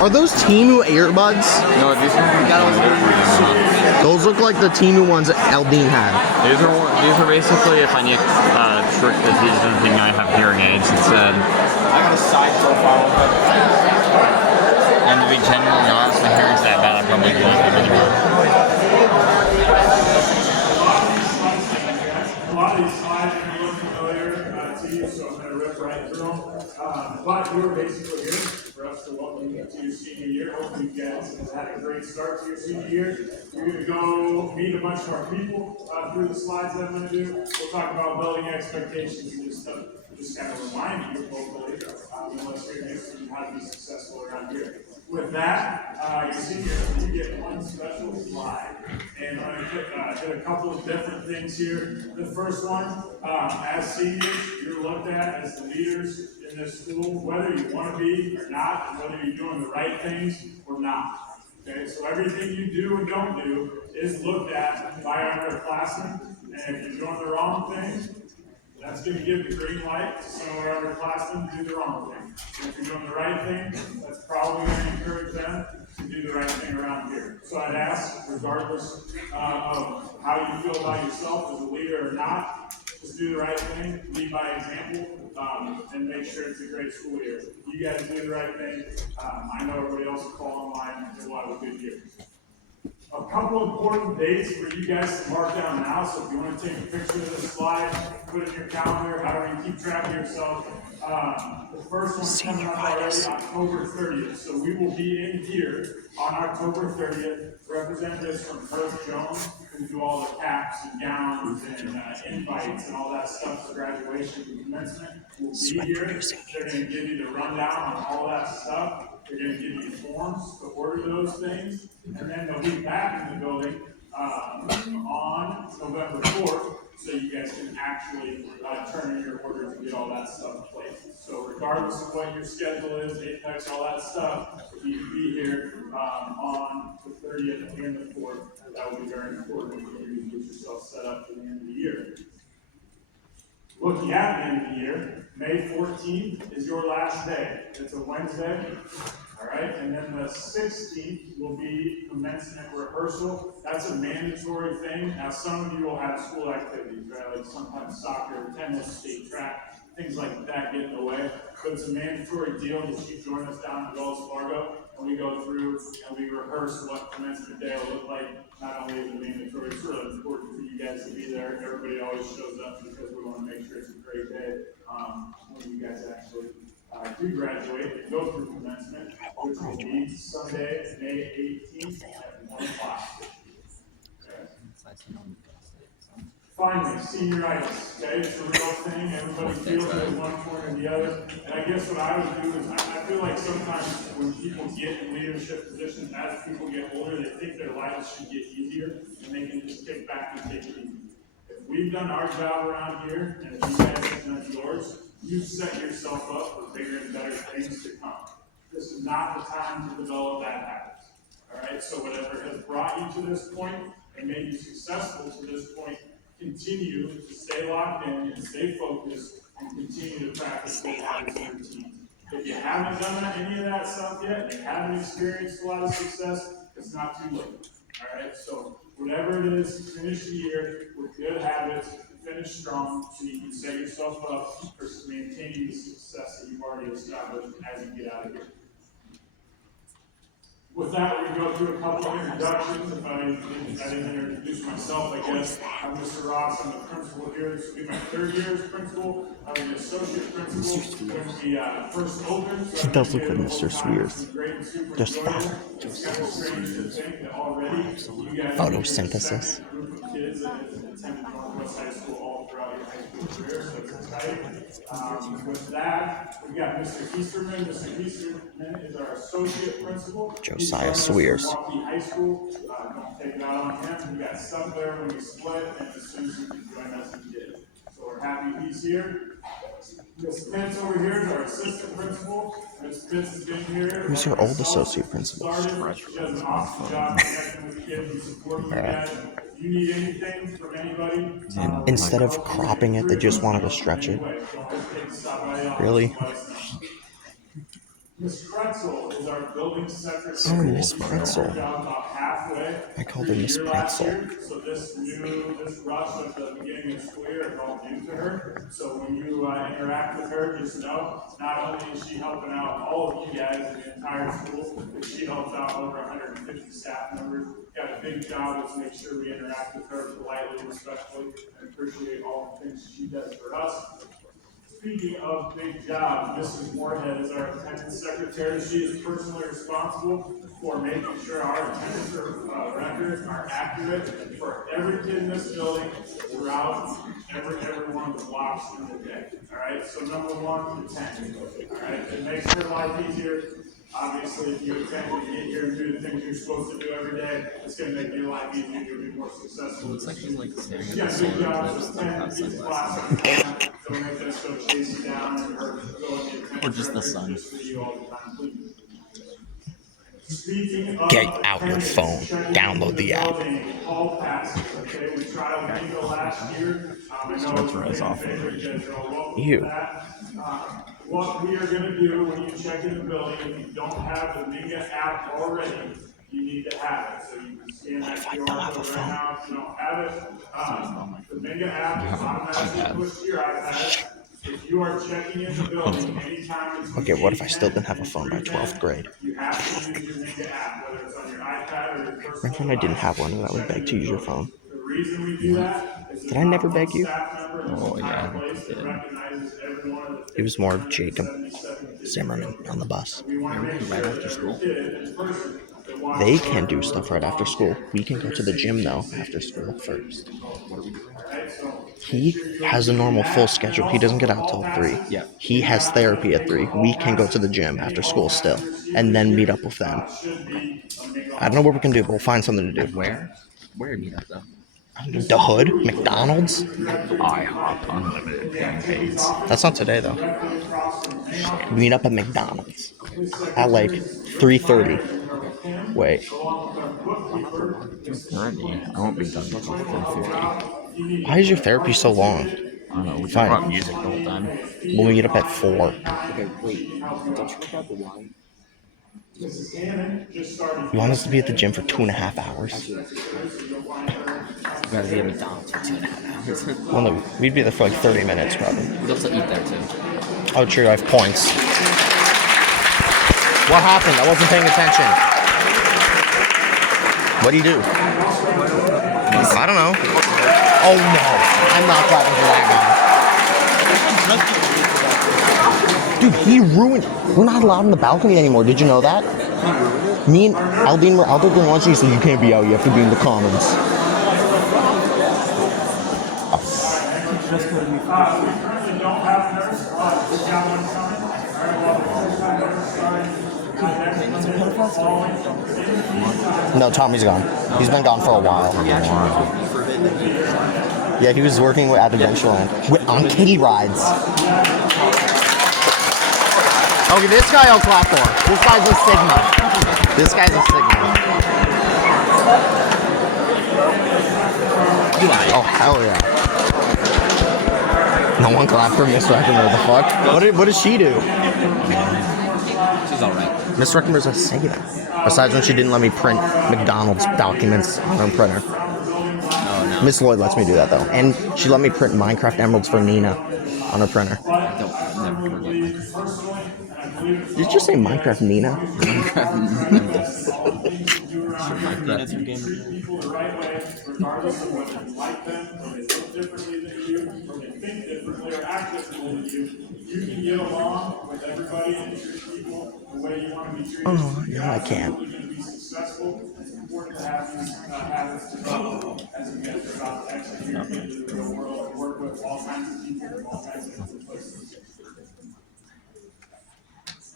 Are those Timu earbuds? No, these are. Those look like the Timu ones that Eldine had. These are basically if I need trick to teach something, I have hearing aids instead. I got a side profile. And to be genuinely honest, my hearing's that bad, I probably don't have them anymore. A lot of these slides are going to look familiar to you, so I'm going to rip right through them. But you are basically here for us to welcome you to your senior year. Hopefully you guys have had a great start to your senior year. You're going to go meet a bunch of our people through the slides that I'm going to do. We'll talk about building expectations and just kind of remind you, hopefully, unless you're used to how to be successful around here. With that, your seniors, you get one special slide. And I'm going to hit a couple of different things here. The first one, as seniors, you're looked at as the leaders in this school, whether you want to be or not, and whether you're doing the right things or not. Okay, so everything you do and don't do is looked at by our underclassmen. And if you're doing the wrong thing, that's going to give the green light to some of our underclassmen to do the wrong thing. And if you're doing the right thing, that's probably going to encourage them to do the right thing around here. So I'd ask, regardless of how you feel about yourself as a leader or not, just do the right thing, lead by example, and make sure it's a great school year. You guys do the right thing. I know everybody else will call online, and we'll have a good year. A couple important dates for you guys to mark down now, so if you want to take a picture of this slide, put it in your calendar, however you keep track of yourself. The first one's coming up already, October 30th. So we will be in here on October 30th. Representatives from Perth Jones, who do all the caps and gowns and invites and all that stuff for graduation and commencement, will be here. They're going to give you the rundown on all that stuff. They're going to give you forms to order those things, and then they'll be back in the building on November 4th, so you guys can actually turn in your order to get all that stuff placed. So regardless of what your schedule is, Apex, all that stuff, if you can be here on the 30th and the 4th, that will be very important for you to get yourself set up for the end of the year. Looking at the end of the year, May 14th is your last day. It's a Wednesday, all right? And then the 16th will be commencement rehearsal. That's a mandatory thing. Now, some of you will have school activities, right? Like sometimes soccer, tennis, state track, things like that get in the way. But it's a mandatory deal that you join us down at Wells Fargo, and we go through and we rehearse what commencement day will look like. Not only is it mandatory, it's really important for you guys to be there. Everybody always shows up because we want to make sure it's a great day when you guys actually do graduate and go through commencement, which will be Sunday, May 18th at 1 o'clock. Finally, senioritis, okay? It's a real thing. Everybody feels it at one point or the other. And I guess what I would do is I feel like sometimes when people get in leadership positions, as people get older, they think their lives should get easier and they can just kick back and take it easy. If we've done our job around here, and if you guys have done yours, you've set yourself up for bigger and better things to come. This is not the time to develop bad habits. All right? So whatever has brought you to this point and made you successful to this point, continue to stay locked in and stay focused and continue to practice good habits in your team. If you haven't done any of that stuff yet, and you haven't experienced a lot of success, it's not too late. All right, so whatever it is, finish the year with good habits, finish strong, so you can set yourself up for maintaining the success that you've already established as you get out of here. With that, we're going to go through a couple of introductions. If I didn't introduce myself, I guess I'm Mr. Ross. I'm the principal here. This will be my third year as principal. I'm the associate principal when we first opened. So He does look like Mr. Swears. Just that. It's kind of strange to think that already you guys Photosynthesis. a group of kids that attended Northwest High School all throughout your high school career, so it's exciting. With that, we've got Mr. Easterman. Mr. Easterman is our associate principal. Josiah Swears. Milwaukee High School. Don't take it out on him. We got stuff there when we split, and as soon as you can join us, you did. So we're happy he's here. Ms. Pitts over here is our assistant principal. Ms. Pitts has been here. Who's your old associate principal? She does an awesome job connecting with kids and supporting you guys. If you need anything from anybody, Instead of cropping it, they just wanted to stretch it. Really? Miss Pretzel is our building secretary. Oh, Miss Pretzel. About halfway. I called her Miss Pretzel. So this rush at the beginning of the school year is all new to her. So when you interact with her, just know not only is she helping out all of you guys in the entire school, but she helps out over 150 staff members. Got a big job to make sure we interact with her politely, respectfully, and appreciate all the things she does for us. Speaking of big jobs, Mrs. Moorhead is our attendance secretary. She is personally responsible for making sure our attendance records are accurate for every kid in this building throughout every one of the blocks in the day. All right, so number 1 to 10. All right, it makes her life easier. Obviously, if you attend and get here and do the things you're supposed to do every day, it's going to make your life easier. You'll be more successful. Looks like he's like staring at Yeah, the big solar jobs. eclipse, So like 10 have kids sunglasses. class on camera. Don't make us go chase you down or go in the attendance Or just the record sun. just for you all the time, please. Speaking of Get out your attendance, phone. checking Download in the app. building, Hall passes, okay? We tried Bingo last year. I know Starts it's to rise a off favorite, of you guys are all welcome Ew. to that. What we are gonna do when you check in the building, if you don't have the Bingo app already, you need to have it. So you can scan that if I QR don't have a code phone? right now. If you don't have it, the Bingo app is automatically pushed to your iPad. If you are checking in the building anytime between Okay, what if I 8:10 still didn't have a and phone by 12th grade? you have to use your Bingo app, whether it's on your iPad or your personal Remember when I didn't device. have one and I would beg to use your phone? The reason we do that is Did I never beg you? Oh, yeah, that recognizes every one of the It was more of Jacob 77 kids. Zimmerman on the bus. We want to make sure right that after school. every kid in person that walks They through can our do doors stuff right after school. We can go to the gym though after school first. He has a normal full schedule. He doesn't get out till 3. Yeah. He has therapy at 3. We can go to the gym after school still and then meet up with them. I don't know what we can do, but we'll find something to do. Where? Where meet up though? The Hood? McDonald's? IHOP unlimited pancakes. That's not today though. We meet up at McDonald's at like 3:30. Wait. 3:30. I won't be done until 4:50. Why is your therapy so long? I don't know. We Fine. talk about music the whole time. We'll meet up at 4. Okay, wait. Don't you forget the wine? You want us to be at the gym for 2.5 hours? We gotta be at McDonald's for 2.5 hours. Well, no, we'd be there for like 30 minutes probably. We'd also eat there too. Oh, true, I have points. What happened? I wasn't paying attention. What do you do? I don't know. Oh no, I'm not clapping for that guy. Dude, he ruined it. We're not allowed in the balcony anymore. Did you know that? Me and Aldine were out there during lunch and he said, you can't be out, you have to be in the commons. We currently don't have a nurse. We've got one coming. All right, well, the full-time nurse starting No, Tommy's gone. He's been gone for a while. Yeah, he was working at Adventureland. On kiddie rides. Okay, this guy I'll clap for. This guy's a Sigma. This guy's a Sigma. Oh, hell yeah. No one clapped for Miss Reckoner, the fuck? What did she do? She's alright. Miss Reckoner's a Sigma. Besides when she didn't let me print McDonald's documents on her printer. Oh no. Miss Lloyd lets me do that though. And she let me print Minecraft emeralds for Nina on her printer. I don't never forget Did you just say Minecraft Nina? Minecraft. people the right way, regardless of whether you like them, or they look differently than you, or they think differently, or act differently than you. You can get along with everybody and treat people the way you want to be treated. Oh, no, I can't. You're going to be successful. It's important to have these habits developed as you guys are about to execute into the real world and work with all kinds of people from all kinds of different places.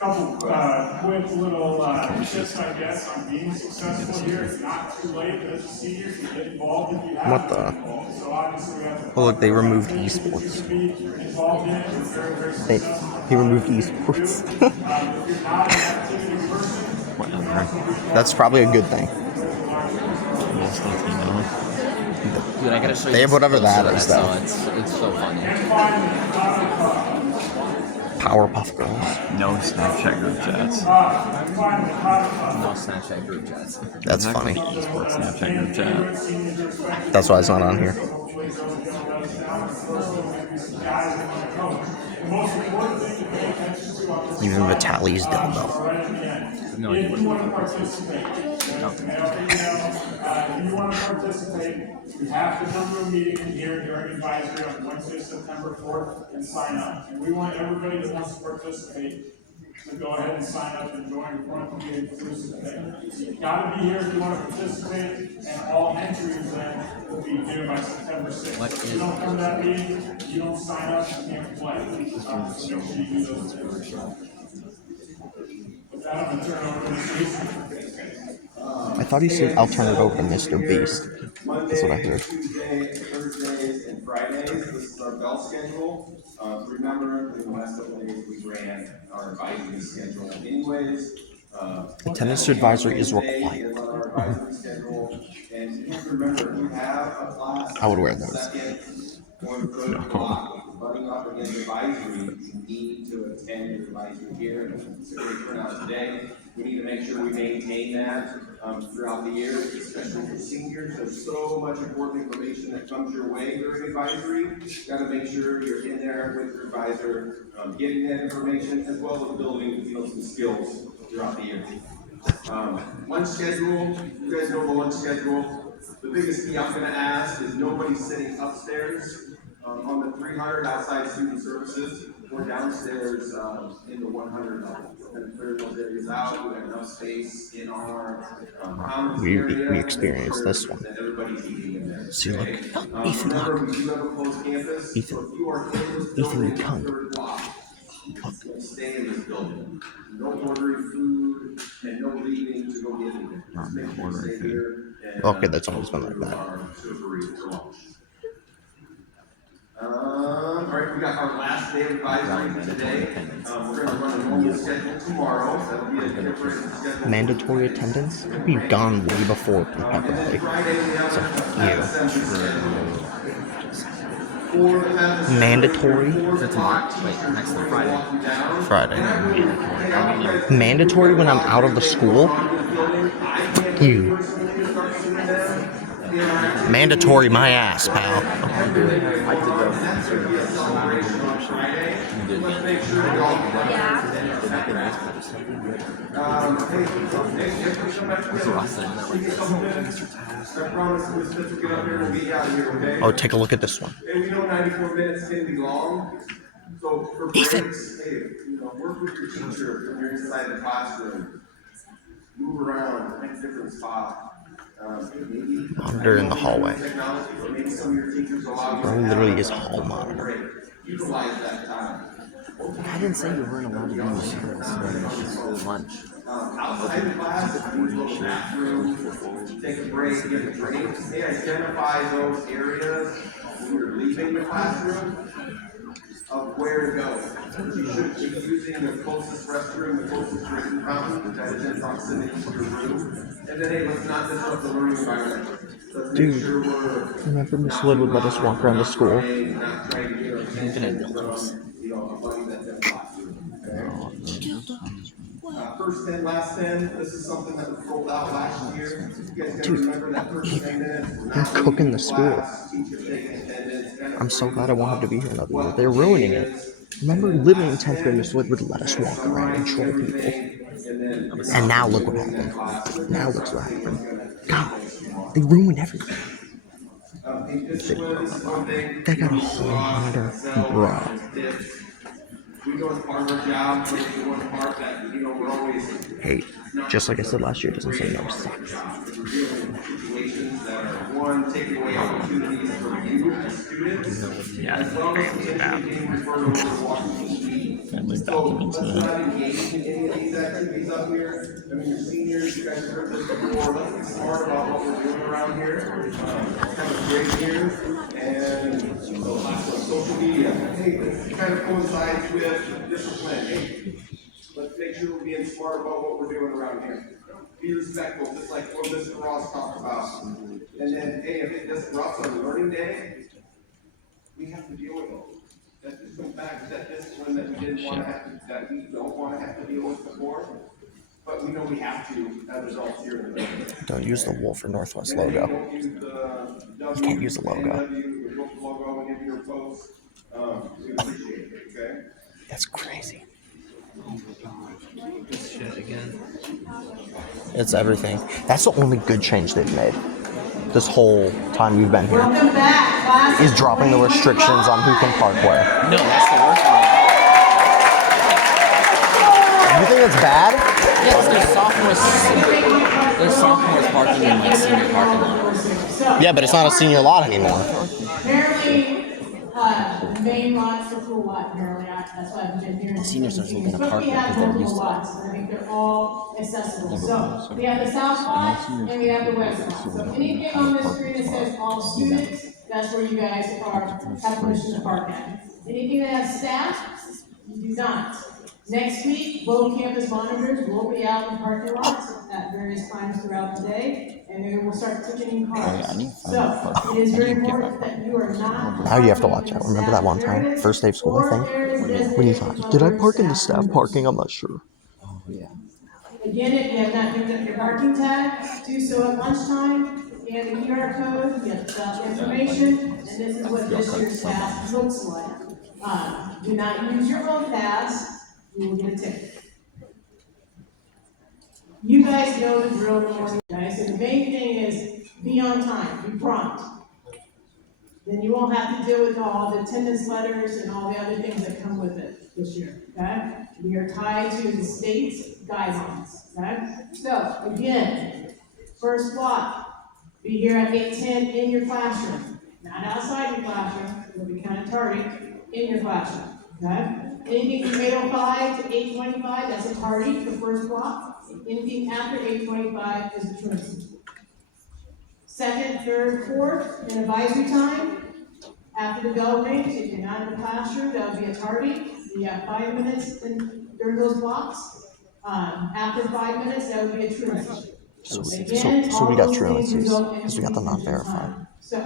Couple quick little tips, I guess, on being successful here. It's not too late as a senior to get involved if you have What the? involved. So obviously we have Oh look, they removed esports. to be involved in it. It's very, very successful. He removed esports. If you're not an activity person, Whatever. That's probably a good thing. Dude, I gotta show you. They have this whatever poster that is, I saw. though. It's so funny. Powerpuff Girls. No Snapchat group chats. No Snapchat group chats. That's funny. Esports Snapchat group chat. That's why it's not on here. Even Vitaly's dildo. No idea what If you want to participate, you have to come to a meeting here during advisory on Wednesday, September 4th, and sign up. And we want everybody that wants to participate to go ahead and sign up and join one of the inclusive thing. You gotta be here if you want to participate, and all entries then will be due by September 6th. If you don't come to that meeting, you don't sign up, you can't play. So make sure you do those things. With that, I'm gonna turn it over to Mr. Easton. I thought he said I'll turn it over to Mr. Beast. That's what I heard. Tuesday, Thursdays, and Fridays. This is our bell schedule. Remember, in the last couple of days, we ran our advisory schedule anyways. Attendance to advisory is Wednesday required. our advisory schedule. And you have to remember, if you have a class. I would wear those. Second, going third block, butting up against advisory, you need to attend your advisory here. And it's a great turnout today. We need to make sure we maintain that throughout the year, especially for seniors. There's so much important information that comes your way during advisory. You got to make sure you're in there with your advisor, getting that information, as well as building, some skills throughout the year. Lunch schedule. You guys know the lunch schedule. The biggest key I'm going to ask is nobody sitting upstairs on the 300 outside student services. We're downstairs in the 100 level. We're going to clear those areas out. We have enough space in our commons area. We experienced this one. That everybody's eating in there. See, look. Ethan, Remember, look. we do have a closed campus. Ethan. So if you are in this Ethan, building, you come. third block, stay in this building. No ordering food and no leaving to go get anything. Just make sure you stay here. And, Okay, that's always been like that. our servery for lunch. All right, we got our last day of advisory today. We're gonna run a normal schedule tomorrow. That'll be a different schedule. Mandatory attendance? I'd be gone way before competitively. Friday, we have Mandatory? That's tomorrow. Wait, next Friday. Friday. Mandatory when I'm out of the school? Fuck you. Mandatory my ass, pal. Oh, take a look at this one. And we know 94 minutes can be long. So for breaks, hey, work with your teacher when you're inside the classroom. Move around, pick different spots. Monitor in the hallway. There Bro literally is hall monitor. Utilize that time. I didn't say you weren't allowed to go to lunch. Outside of class, we go to the bathroom, take a break, get a drink. They identify those areas when you're leaving the classroom of where to go. You should be using the closest restroom, the closest drinking fountain that is in proximity to your room. And then, hey, let's not disrupt the learning environment. Let's make Dude, sure we're remember Miss Wood would let us walk around the school? not trying to get our attention from, a buddy that's in classroom. First 10, last 10, this is something that was rolled out last year. You guys gotta remember that first 10 minutes. I'm cooking the school. I'm so glad I won't have to be here another year. They're ruining it. Remember, literally in 10th grade, Miss Wood would let us walk around and troll people. And now look what happened. Now look what happened. God, they ruined everything. They got a whole monitor, bruh. We go as part of our job, but it's one part that, we're always. Hey, just like I said last year, it doesn't say no sucks. We're dealing with situations that are, one, taking away opportunities for you as students, as well as potentially being referred over to Washington. So let's not engage in any of these activities up here. I mean, your seniors, you guys have heard this before. Let's be smart about what we're doing around here. Have a great year. And the last one, social media. Hey, this kind of coincides with discipline. Hey, let's make sure we're being smart about what we're doing around here. Be respectful, just like what Mr. Ross talked about. And then, hey, if it disrupts our learning day, we have to deal with it. That just comes back to that discipline that we didn't want to have, that we don't want to have to deal with before. But we know we have to as results here in the building. Don't use the Wolf or Northwest And then you logo. don't use the You can't use the logo. NW, the Wolf logo in any of your posts. We appreciate it, okay? That's crazy. This shit again. It's everything. That's the only good change they've made this whole time we've been here. Welcome back, class. Is dropping the restrictions on who can park where. No, that's the worst one. You think it's bad? Yes, there's sophomores parking in like senior parking lot. Yeah, but it's not a senior lot anymore. Apparently, the main lot's the full lot, apparently. That's why I've been here. Seniors aren't looking to But park we there have 'cause they're used multiple to it. lots, and I think they're all accessible. So, we have the south lot, and we have the west lot. So anything on this screen that says all students, that's where you guys have permission to park at. Anything that has staff, you do not. Next week, both campus monitors will be out in parking lots at various times throughout the day, and they will start ticketing cars. So, it is very important that you are not. Now you have to watch out. Remember that one time? First day of school, I think? When you thought, did I park in the staff parking? I'm not sure. Oh yeah. Again, if you have not picked up your parking tag, do so at lunchtime. You have the QR code, you have the information, and this is what this year's pass looks like. Do not use your own pass, you will get a ticket. You guys know the drill, guys, and the main thing is be on time, be prompt. Then you won't have to deal with all the attendance letters and all the other things that come with it this year, okay? We are tied to the state's guidelines, okay? So, again, first block, be here at 8:10 in your classroom, not outside your classroom, you'll be kind of tardy, in your classroom, okay? Anything from 8:05 to 8:25, that's a tardy, the first block. Anything after 8:25 is a truancy. Second, third, fourth, in advisory time, after the bell rings, if you're not in the classroom, that'll be a tardy. You have 5 minutes during those blocks. After 5 minutes, that would be a truancy. So Again, we all got those things truancies result in because we got the detention non-verified. time. So,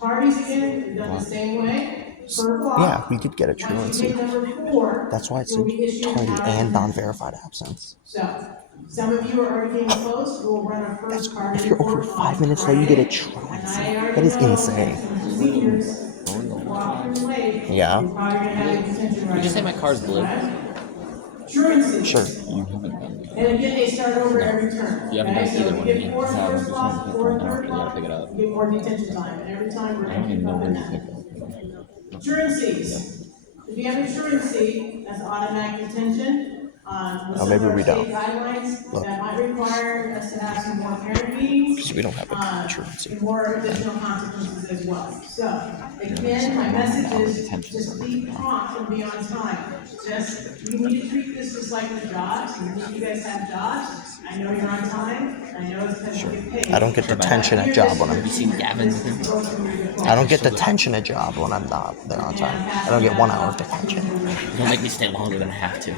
tardies again, done the same way, per block. Yeah, we did get a Once you truancy. hit number 4, That's why it's you'll be issued tardy out of and attendance. non-verified absence. So, some of you are already getting close, we'll run our That's, first tardy if you're over report 5 on minutes late, you get a Friday. truancy. And I already That is know insane. some seniors walk through late, Yeah. you're probably gonna have a detention right. Did you say my car's blue? Truancy. Sure. You haven't done it. And again, they start over every term. You haven't okay? done So either you one get yet. four No, I'm first just block, gonna pick four one out. third You gotta block, pick it up. you get more detention time, and every time we're I don't gonna even keep know up where in you that. picked it. Truancies. If you have a truancy, that's automatic detention. With some maybe of our we don't. state guidelines, Look. that might require us to have some more parent meetings. Because we don't have a truancy. And more additional consequences as well. So, again, my message is just be prompt and be on time. Just, you need to treat this just like a job. You guys have jobs. I know you're on time. I know it's because you get paid. I don't get detention at job when Have you seen Gavin? I don't get detention at job when I'm not there on time. I don't get 1 hour of detention. Don't make me stay longer than I have to.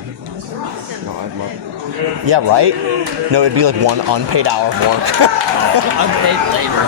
No, I'd love it. Yeah, right? No, it'd be like 1 unpaid hour of work. Unpaid labor.